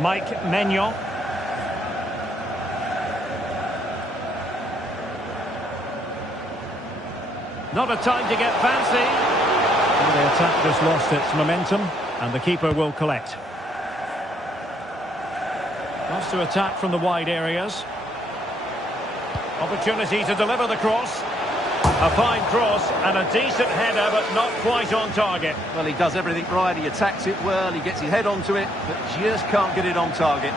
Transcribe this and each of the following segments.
Mike Maignan. Not a time to get fancy. Well, the attack just lost its momentum, and the keeper will collect. Wants to attack from the wide areas. Opportunity to deliver the cross. A fine cross and a decent header, but not quite on target. Well, he does everything right. He attacks it well. He gets his head onto it, but just can't get it on target.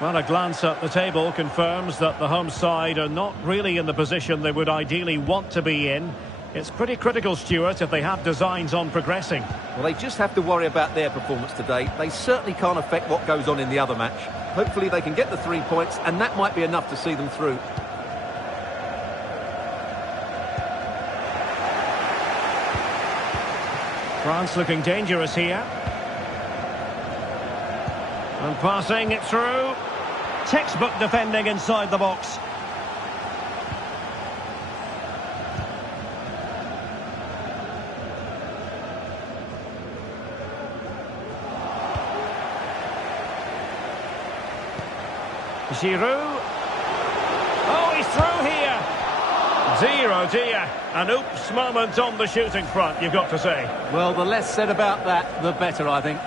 Well, a glance at the table confirms that the home side are not really in the position they would ideally want to be in. It's pretty critical, Stuart, if they have designs on progressing. Well, they just have to worry about their performance today. They certainly can't affect what goes on in the other match. Hopefully they can get the 3 points, and that might be enough to see them through. France looking dangerous here. And passing it through. Textbook defending inside the box. Giroud. Oh, he's through here. Dear, oh dear. An oops moment on the shooting front, you've got to say. Well, the less said about that, the better, I think.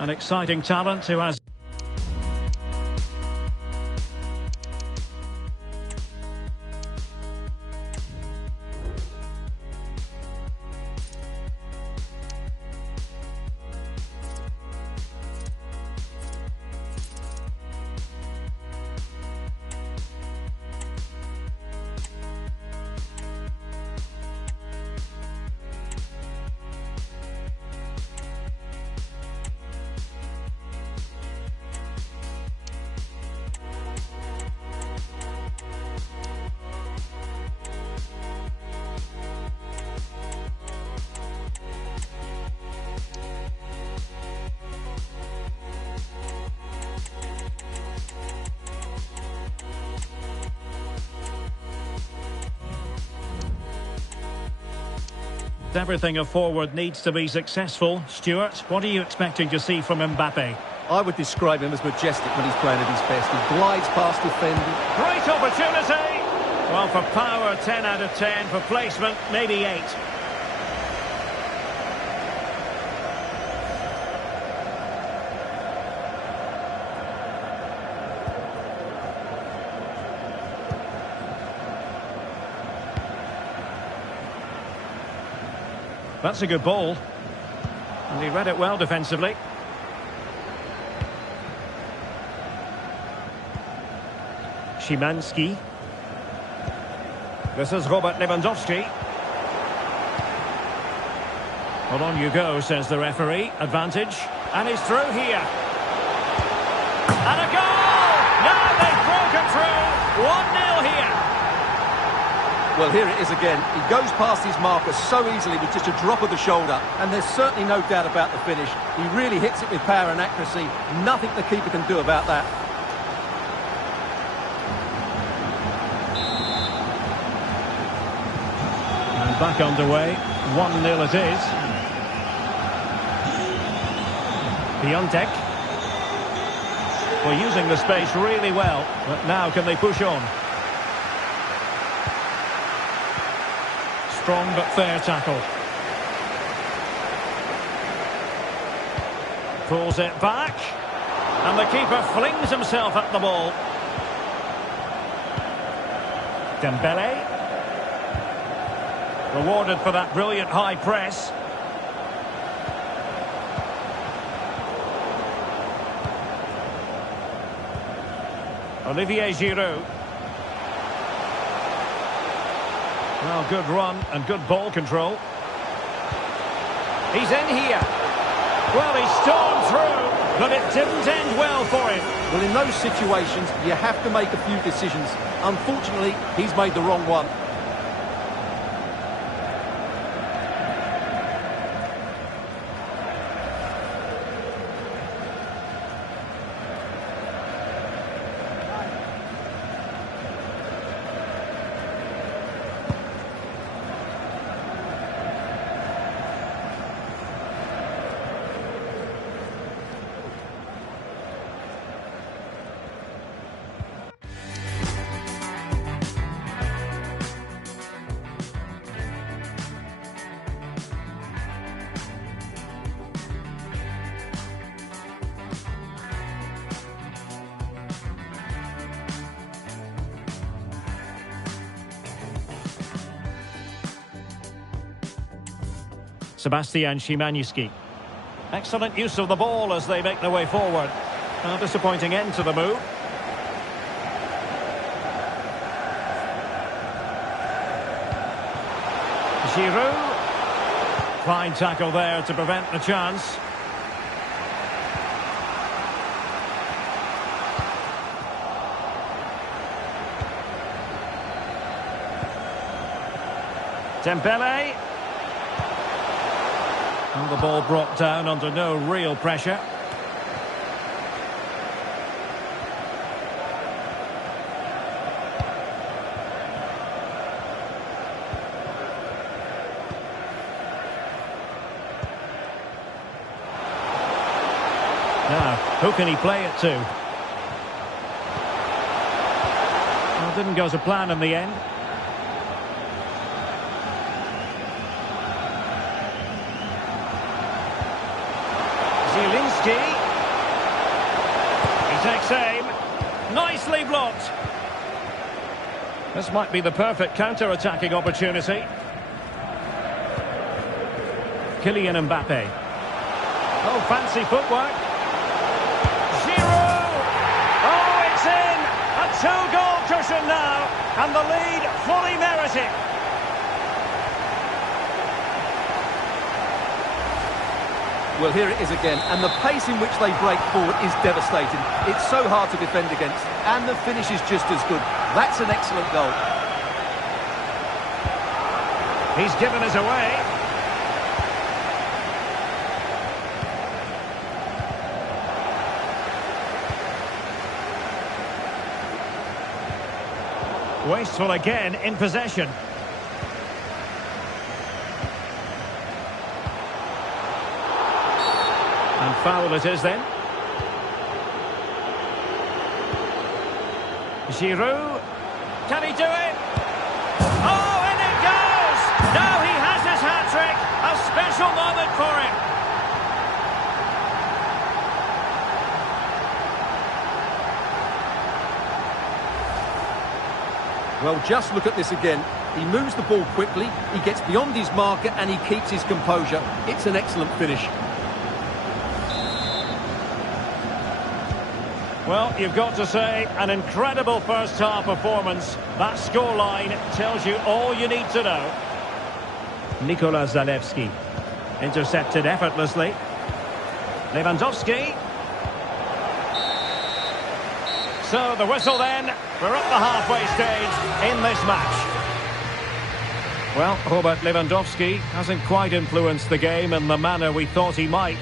An exciting talent who has... Everything a forward needs to be successful. Stuart, what are you expecting to see from Mbappe? I would describe him as majestic when he's playing at his best. He glides past defenders. Great opportunity! Well, for power, 10 out of 10. For placement, maybe 8. That's a good ball. And he read it well defensively. Szymanski. This is Robert Lewandowski. Well, on you go, says the referee. Advantage. And he's through here. And a goal! Now they've broken through. 1-0 here. Well, here it is again. He goes past his marker so easily with just a drop of the shoulder, and there's certainly no doubt about the finish. He really hits it with power and accuracy. Nothing the keeper can do about that. And back underway. 1-0 it is. Piontek. Well, using the space really well, but now can they push on? Strong but fair tackle. Pulls it back. And the keeper flings himself at the ball. Dembele. Rewarded for that brilliant high press. Olivier Giroud. Well, good run and good ball control. He's in here. Well, he stormed through, but it didn't end well for him. Well, in those situations, you have to make a few decisions. Unfortunately, he's made the wrong one. Sebastian Szymanski. Excellent use of the ball as they make their way forward. A disappointing end to the move. Giroud. Fine tackle there to prevent the chance. Dembele. And the ball brought down under no real pressure. Who can he play it to? Well, didn't go to plan in the end. Zielinski. He takes aim. Nicely blocked. This might be the perfect counter-attacking opportunity. Kylian Mbappe. Oh, fancy footwork. Giroud! Oh, it's in! A two-goal cushion now, and the lead fully merited. Well, here it is again, and the pace in which they break forward is devastating. It's so hard to defend against, and the finish is just as good. That's an excellent goal. He's given us away. Wasteful again in possession. And foul it is then. Giroud. Can he do it? Oh, and it goes! Now he has his hat-trick. A special moment for him. Well, just look at this again. He moves the ball quickly, he gets beyond his marker, and he keeps his composure. It's an excellent finish. Well, you've got to say, an incredible first-half performance. That scoreline tells you all you need to know. Nikola Zalewski. Intercepted effortlessly. Lewandowski. So, the whistle then. We're up the halfway stage in this match. Well, Robert Lewandowski hasn't quite influenced the game in the manner we thought he might.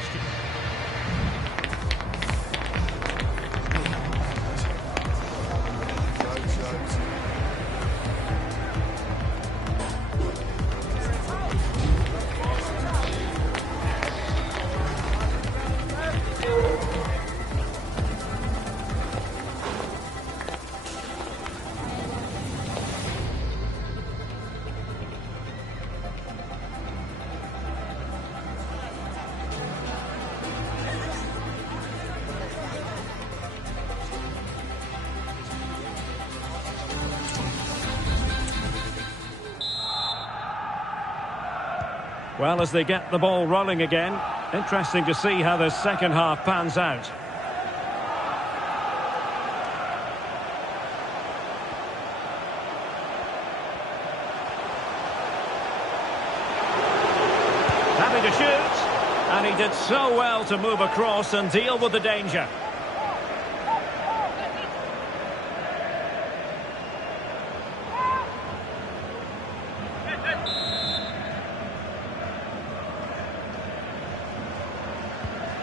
Well, as they get the ball rolling again, interesting to see how the second half pans out. Happy to shoot, and he did so well to move across and deal with the danger.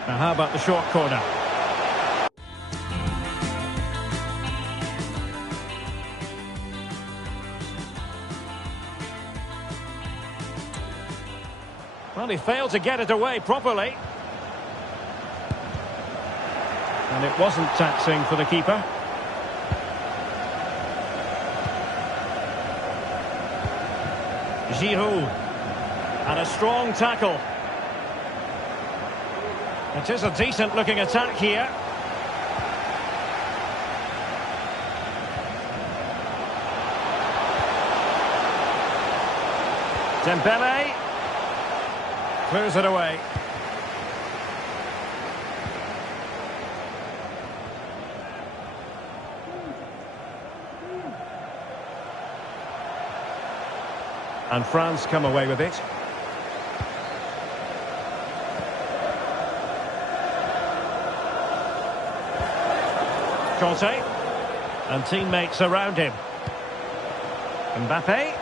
Now, how about the short corner? Well, he failed to get it away properly. And it wasn't taxing for the keeper. Giroud. And a strong tackle. It is a decent-looking attack here. Dembele clears it away. And France come away with it. Conte, and teammates around him. Mbappe.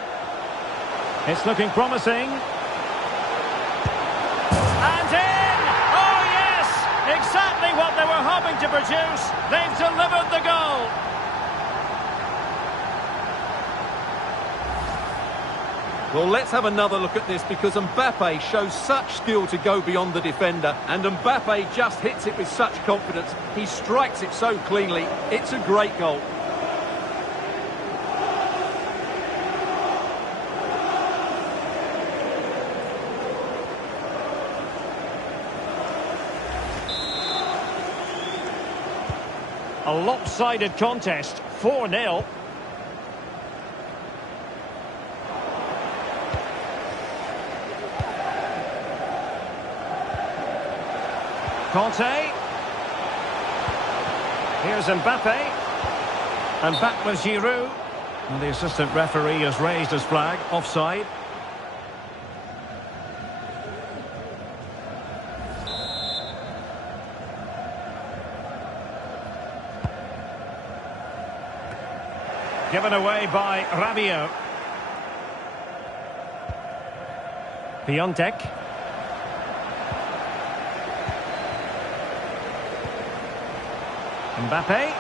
It's looking promising. And in! Oh yes! Exactly what they were hoping to produce. They've delivered the goal. Well, let's have another look at this because Mbappe shows such skill to go beyond the defender, and Mbappe just hits it with such confidence. He strikes it so cleanly. It's a great goal. A lopsided contest, 4-0. Conte. Here's Mbappe. And back with Giroud. And the assistant referee has raised his flag, offside. Given away by Rabiot. Piontek. Mbappe.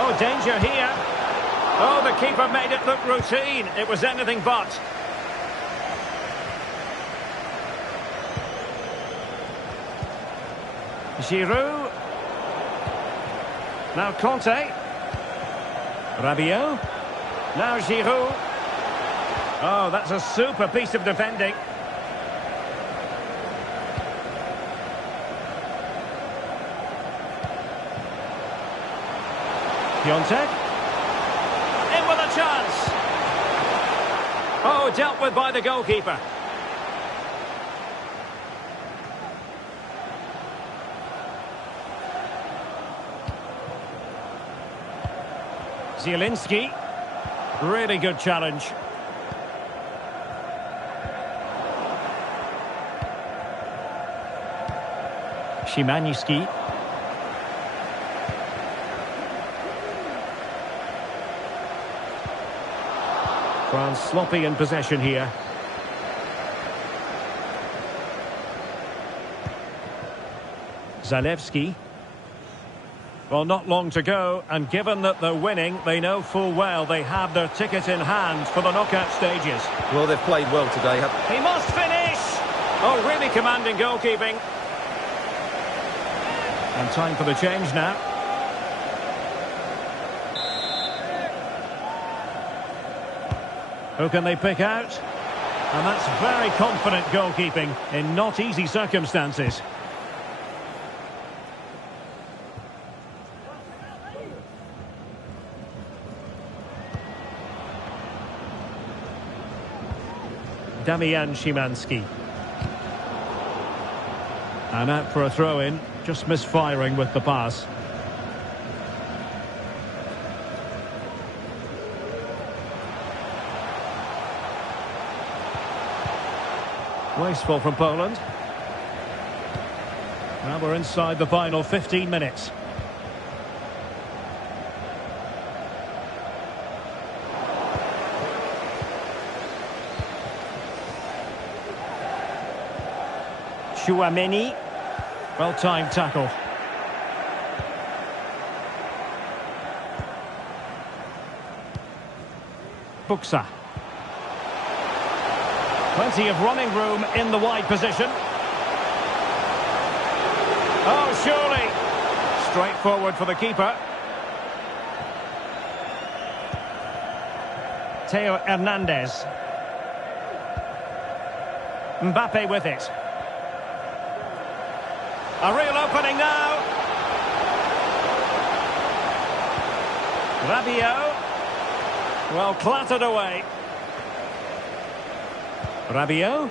Oh, danger here. Oh, the keeper made it look routine. It was anything but. Giroud. Now Conte. Rabiot. Now Giroud. Oh, that's a super piece of defending. Piontek. In with a chance. Oh, dealt with by the goalkeeper. Zielinski. Really good challenge. Szymański. France sloppy in possession here. Zalewski. Well, not long to go, and given that they're winning, they know full well they have their ticket in hand for the knockout stages. Well, they've played well today. He must finish! Oh, really commanding goalkeeping. And time for the change now. Who can they pick out? And that's very confident goalkeeping in not easy circumstances. Damian Szymański. And out for a throw-in, just misfiring with the pass. Wasteful from Poland. Now we're inside the final 15 minutes. Chouameni. Well-timed tackle. Buxa. Plenty of running room in the wide position. Oh, surely. Straightforward for the keeper. Theo Hernandez. Mbappe with it. A real opening now. Rabiot. Well, clattered away. Rabiot.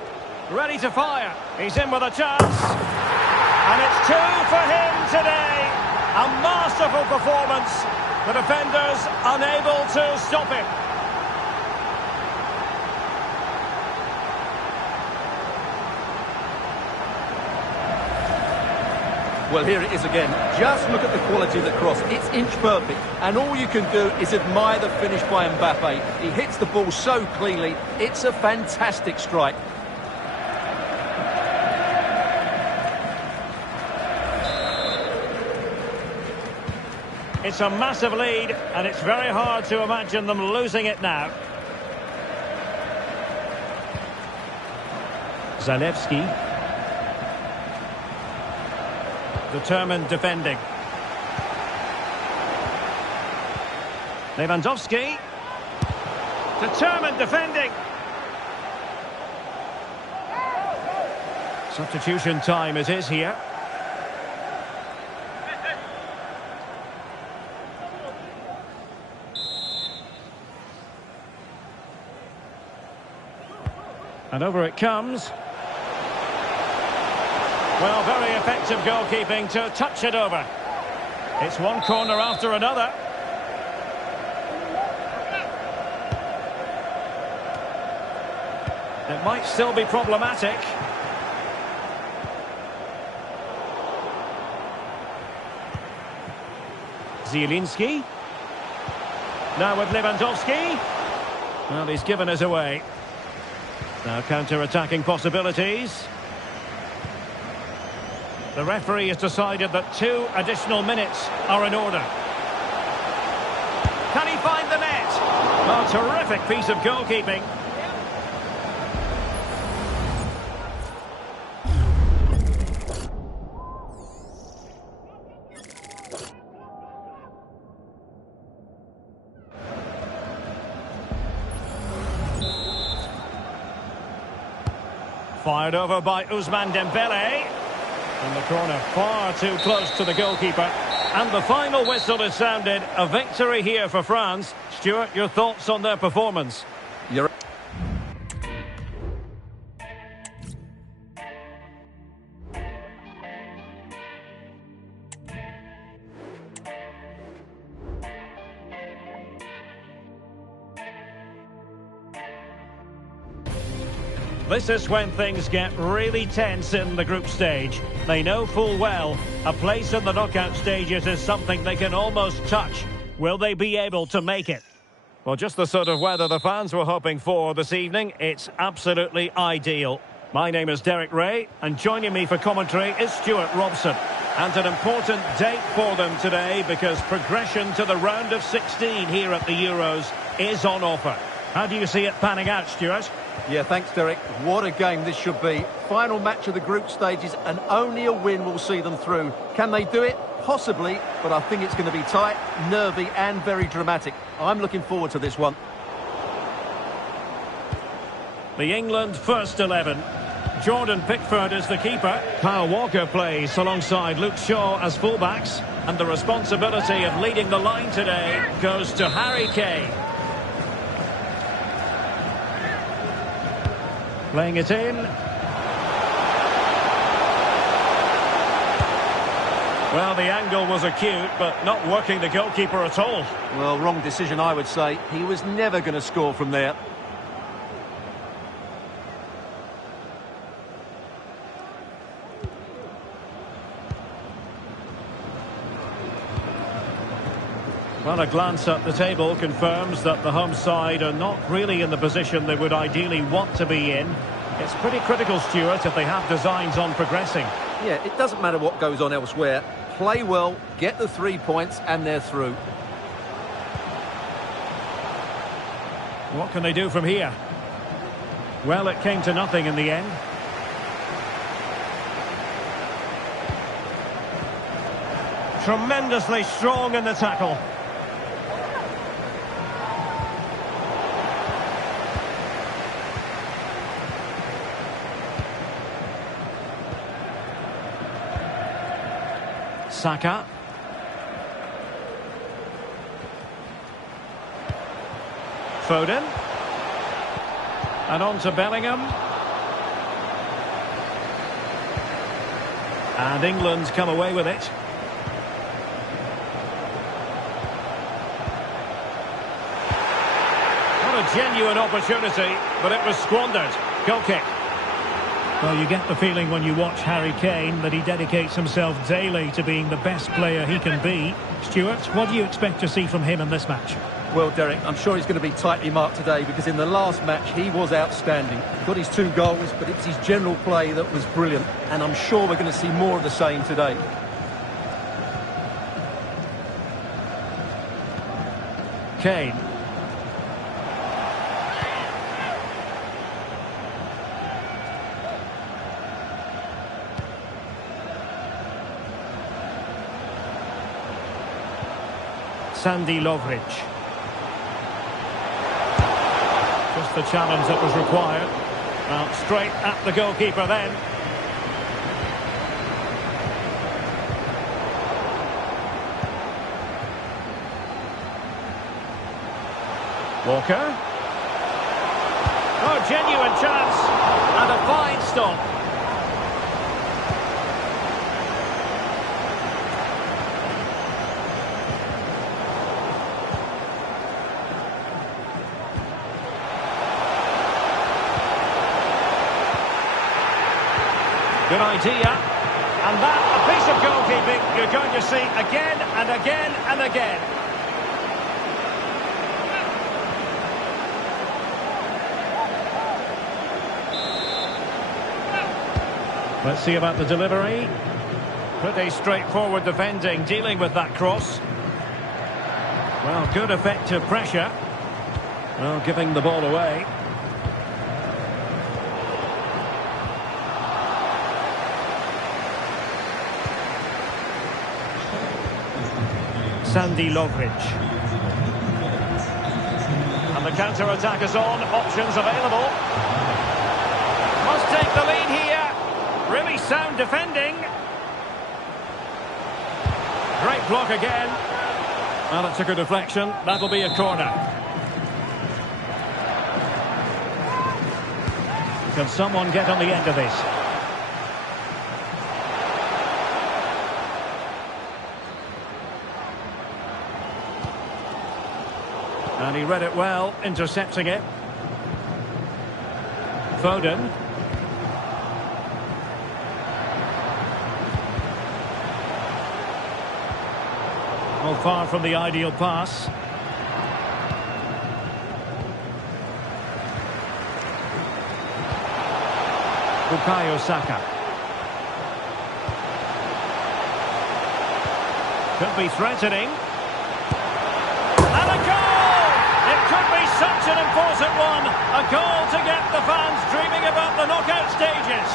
Ready to fire. He's in with a chance. And it's 2 for him today. A masterful performance. The defenders unable to stop him. Well, here it is again. Just look at the quality of the cross. It's inch perfect. And all you can do is admire the finish by Mbappe. He hits the ball so cleanly. It's a fantastic strike. It's a massive lead, and it's very hard to imagine them losing it now. Zalewski. Determined defending. Lewandowski. Determined defending. Substitution time it is here. And over it comes. Well, very effective goalkeeping to touch it over. It's one corner after another. It might still be problematic. Zielinski. Now with Lewandowski. Well, he's given us away. Now counter-attacking possibilities. The referee has decided that 2 additional minutes are in order. Can he find the net? Oh, terrific piece of goalkeeping. Fired over by Ousmane Dembele. In the corner, far too close to the goalkeeper. And the final whistle is sounded. A victory here for France. Stuart, your thoughts on their performance? This is when things get really tense in the group stage. They know full well a place in the knockout stages is something they can almost touch. Will they be able to make it? Well, just the sort of weather the fans were hoping for this evening. It's absolutely ideal. My name is Derek Ray, and joining me for commentary is Stuart Robson. And an important date for them today because progression to the round of 16 here at the Euros is on offer. How do you see it panning out, Stuart? Yeah, thanks, Derek. What a game this should be. Final match of the group stages, and only a win will see them through. Can they do it? Possibly, but I think it's going to be tight, nervy, and very dramatic. I'm looking forward to this one. The England first 11. Jordan Pickford is the keeper. Kyle Walker plays alongside Luke Shaw as fullbacks. And the responsibility of leading the line today goes to Harry Kane. Playing it in. Well, the angle was acute, but not working the goalkeeper at all. Well, wrong decision, I would say. He was never going to score from there. Well, a glance at the table confirms that the home side are not really in the position they would ideally want to be in. It's pretty critical, Stuart, if they have designs on progressing. Yeah, it doesn't matter what goes on elsewhere. Play well, get the 3 points, and they're through. What can they do from here? Well, it came to nothing in the end. Tremendously strong in the tackle. Saka. Foden. And on to Bellingham. And England's come away with it. What a genuine opportunity, but it was squandered. Goal kick. Well, you get the feeling when you watch Harry Kane that he dedicates himself daily to being the best player he can be. Stuart, what do you expect to see from him in this match? Well, Derek, I'm sure he's going to be tightly marked today because in the last match he was outstanding. He got his 2 goals, but it's his general play that was brilliant. And I'm sure we're going to see more of the same today. Kane. Sandy Lovric. Just the challenge that was required. Well, straight at the goalkeeper then. Walker. Oh, genuine chance. And a fine stop. Good idea. And that, a piece of goalkeeping you're going to see again and again and again. Let's see about the delivery. Pretty straightforward defending, dealing with that cross. Well, good effective pressure. Well, giving the ball away. Sandy Lovric. And the counter-attack is on. Options available. Must take the lead here. Really sound defending. Great block again. Well, it took a deflection. That'll be a corner. Can someone get on the end of this? And he read it well, intercepting it. Foden. Oh, far from the ideal pass. Bukayo Saka. Could be threatening. And a goal! It could be such an important one. A goal to get the fans dreaming about the knockout stages.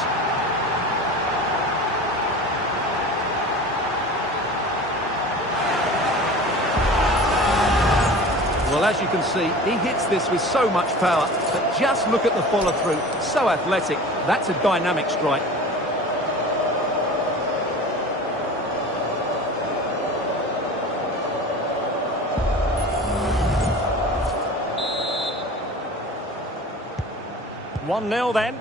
Well, as you can see, he hits this with so much power, but just look at the follow-through. So athletic. That's a dynamic strike. One 0 then.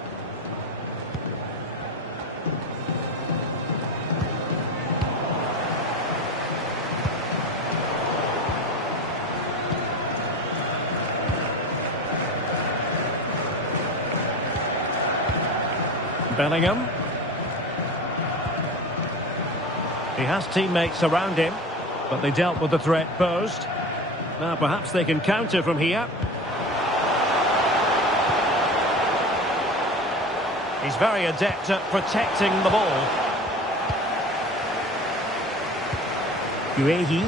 Bellingham. He has teammates around him, but they dealt with the threat posed. Now perhaps they can counter from here. He's very adept at protecting the ball. Guehi.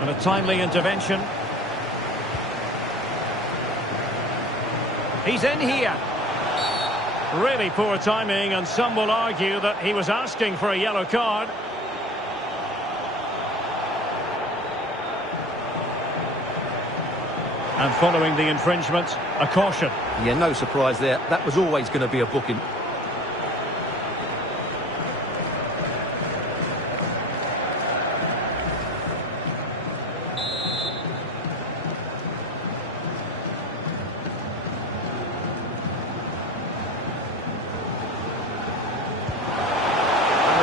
And a timely intervention. He's in here. Really poor timing, and some will argue that he was asking for a yellow card. And following the infringement, a caution. Yeah, no surprise there. That was always going to be a booking.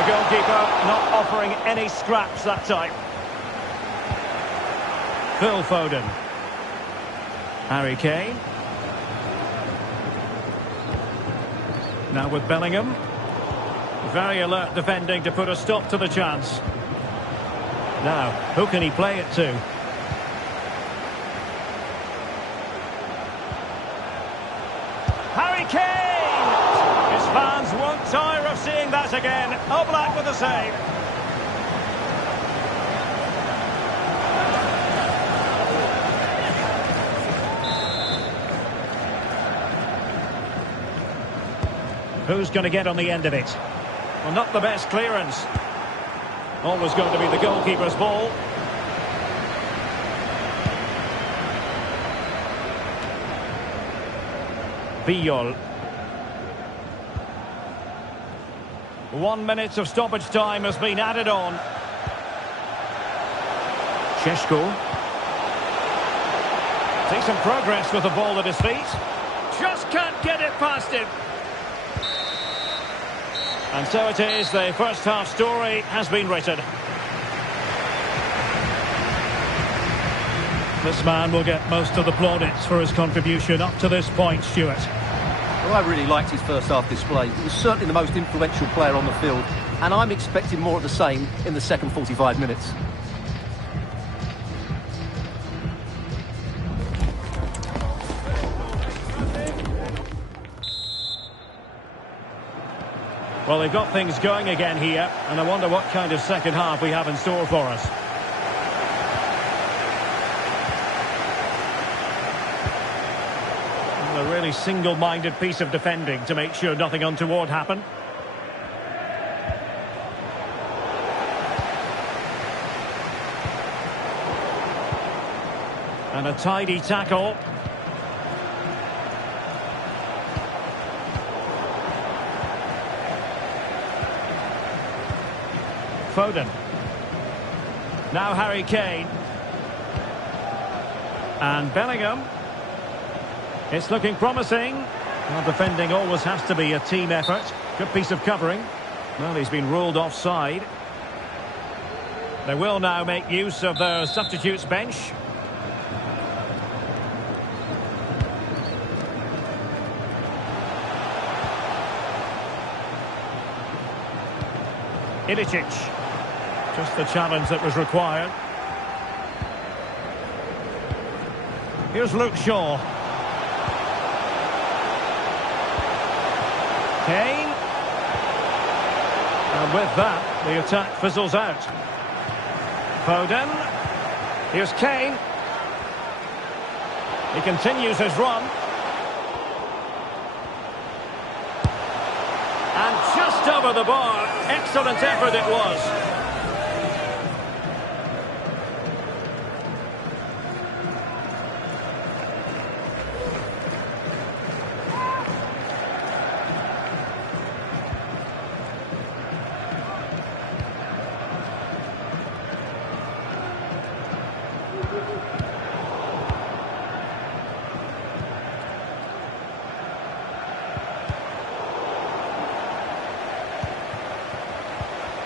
Goalkeeper not offering any scraps that time. Phil Foden. Harry Kane. Now with Bellingham. Very alert defending to put a stop to the chance. Now, who can he play it to? Harry Kane! His fans won't tire of seeing that again. Oblak with a save. Who's going to get on the end of it? Well, not the best clearance. Always going to be the goalkeeper's ball. Biol. 1 minute of stoppage time has been added on. Šeško. See some progress with the ball at his feet. Just can't get it past him. And so it is, the first half story has been written. This man will get most of the plaudits for his contribution up to this point, Stuart. Well, I really liked his first half display. He was certainly the most influential player on the field, and I'm expecting more of the same in the second 45 minutes. Well, they've got things going again here, and I wonder what kind of second half we have in store for us. A really single-minded piece of defending to make sure nothing untoward happened. And a tidy tackle. Foden. Now Harry Kane. And Bellingham. It's looking promising. Well, defending always has to be a team effort. Good piece of covering. Well, he's been ruled offside. They will now make use of their substitutes bench. Ilicic. Just the challenge that was required. Here's Luke Shaw. Kane. And with that, the attack fizzles out. Foden. Here's Kane. He continues his run. And just over the bar. Excellent effort it was.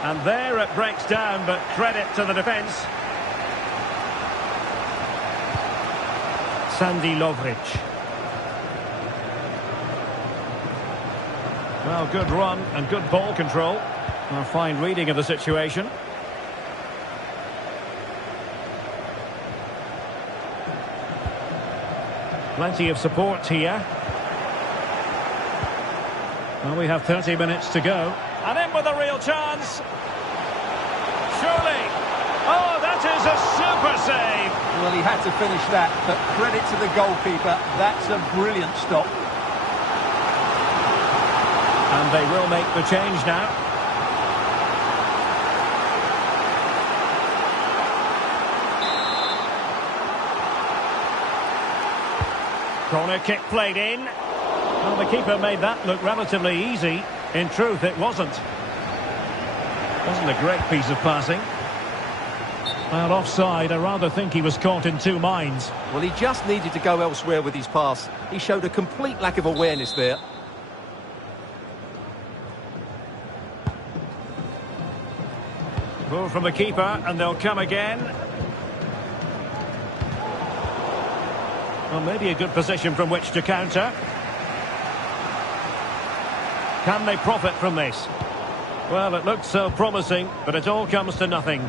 And there it breaks down, but credit to the defence. Sandy Lovric. Well, good run and good ball control. A fine reading of the situation. Plenty of support here. Well, we have 30 minutes to go. And in with a real chance. Surely. Oh, that is a super save. Well, he had to finish that, but credit to the goalkeeper. That's a brilliant stop. And they will make the change now. Corner kick played in. Well, the keeper made that look relatively easy. In truth, it wasn't. Wasn't a great piece of passing. Well, offside, I rather think he was caught in two minds. Well, he just needed to go elsewhere with his pass. He showed a complete lack of awareness there. Ball from the keeper, and they'll come again. Well, maybe a good position from which to counter. Can they profit from this? Well, it looked so promising, but it all comes to nothing.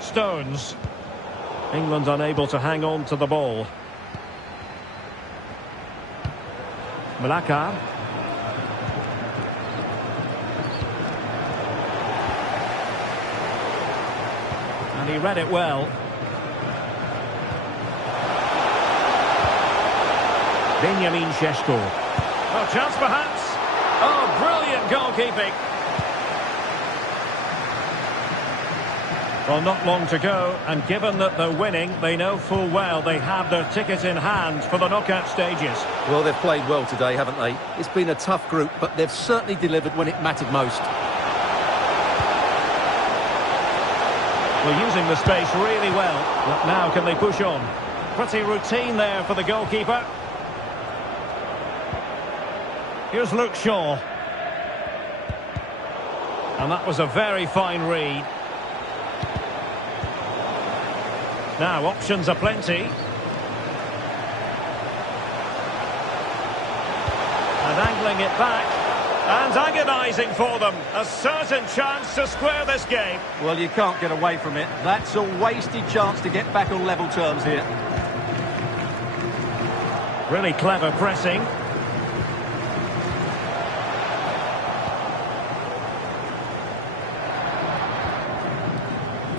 Stones. England unable to hang on to the ball. Malakar. And he read it well. Benjamin Šeško. Well, chance perhaps. Oh, brilliant goalkeeping. Well, not long to go, and given that they're winning, they know full well they have their ticket in hand for the knockout stages. Well, they've played well today, haven't they? It's been a tough group, but they've certainly delivered when it mattered most. Well, using the space really well. But now can they push on? Pretty routine there for the goalkeeper. Here's Luke Shaw. And that was a very fine read. Now, options are plenty. And angling it back. And agonising for them. A certain chance to square this game. Well, you can't get away from it. That's a wasted chance to get back on level terms here. Really clever pressing.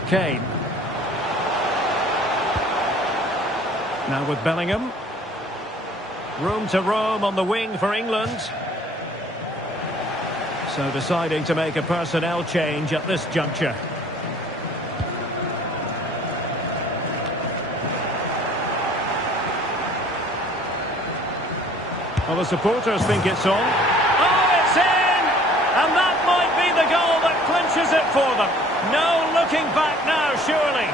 Kane. Now with Bellingham. Room to roam on the wing for England. So deciding to make a personnel change at this juncture. Well, the supporters think it's on. Oh, it's in! And that might be the goal that clinches it for them. No looking back now, surely.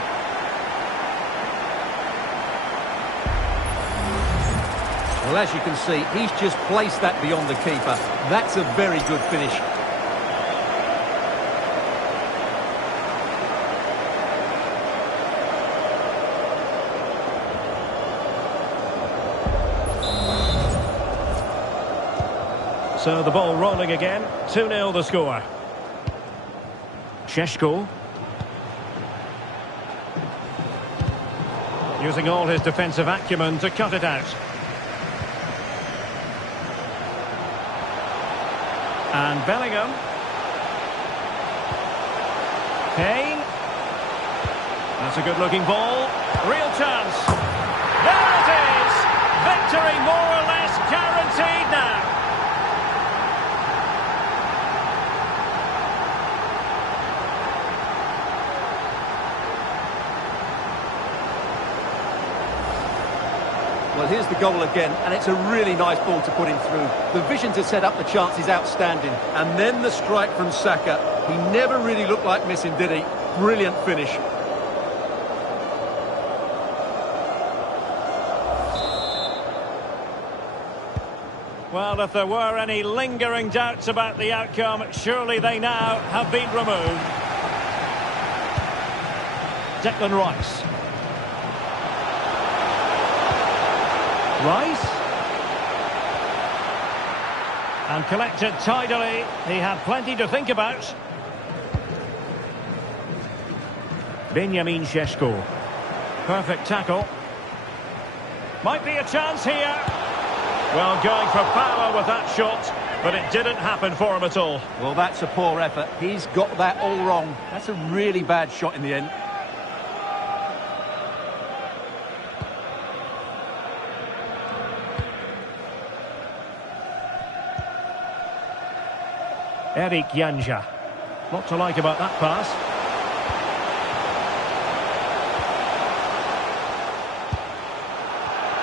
Well, as you can see, he's just placed that beyond the keeper. That's a very good finish. So the ball rolling again. 2-0 the score. Šeško. Using all his defensive acumen to cut it out. And Bellingham. Kane. That's a good-looking ball. Real chance. There it is! Victory more or less guaranteed now. Well, here's the goal again, and it's a really nice ball to put him through. The vision to set up the chance is outstanding. And then the strike from Saka. He never really looked like missing, did he? Brilliant finish. Well, if there were any lingering doubts about the outcome, surely they now have been removed. Declan Rice. Rice. And collected tidily. He had plenty to think about. Benjamin Šeško. Perfect tackle. Might be a chance here. Well, going for power with that shot, but it didn't happen for him at all. Well, that's a poor effort. He's got that all wrong. That's a really bad shot in the end. Eric Janja. Lot to like about that pass.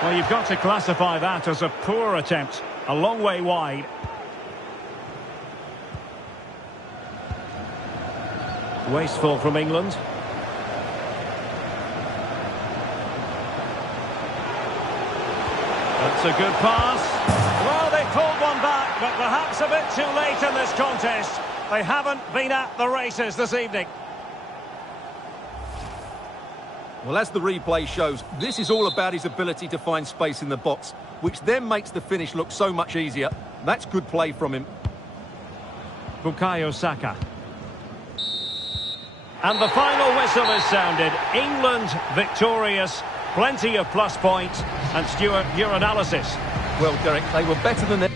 Well, you've got to classify that as a poor attempt. A long way wide. Wasteful from England. That's a good pass. Well, they pulled one back, but perhaps a bit too late in this contest. They haven't been at the races this evening. Well, as the replay shows, this is all about his ability to find space in the box, which then makes the finish look so much easier. That's good play from him. Bukayo Saka. And the final whistle is sounded. England victorious. Plenty of plus points. And Stuart, your analysis. Well, Derek, they were better than...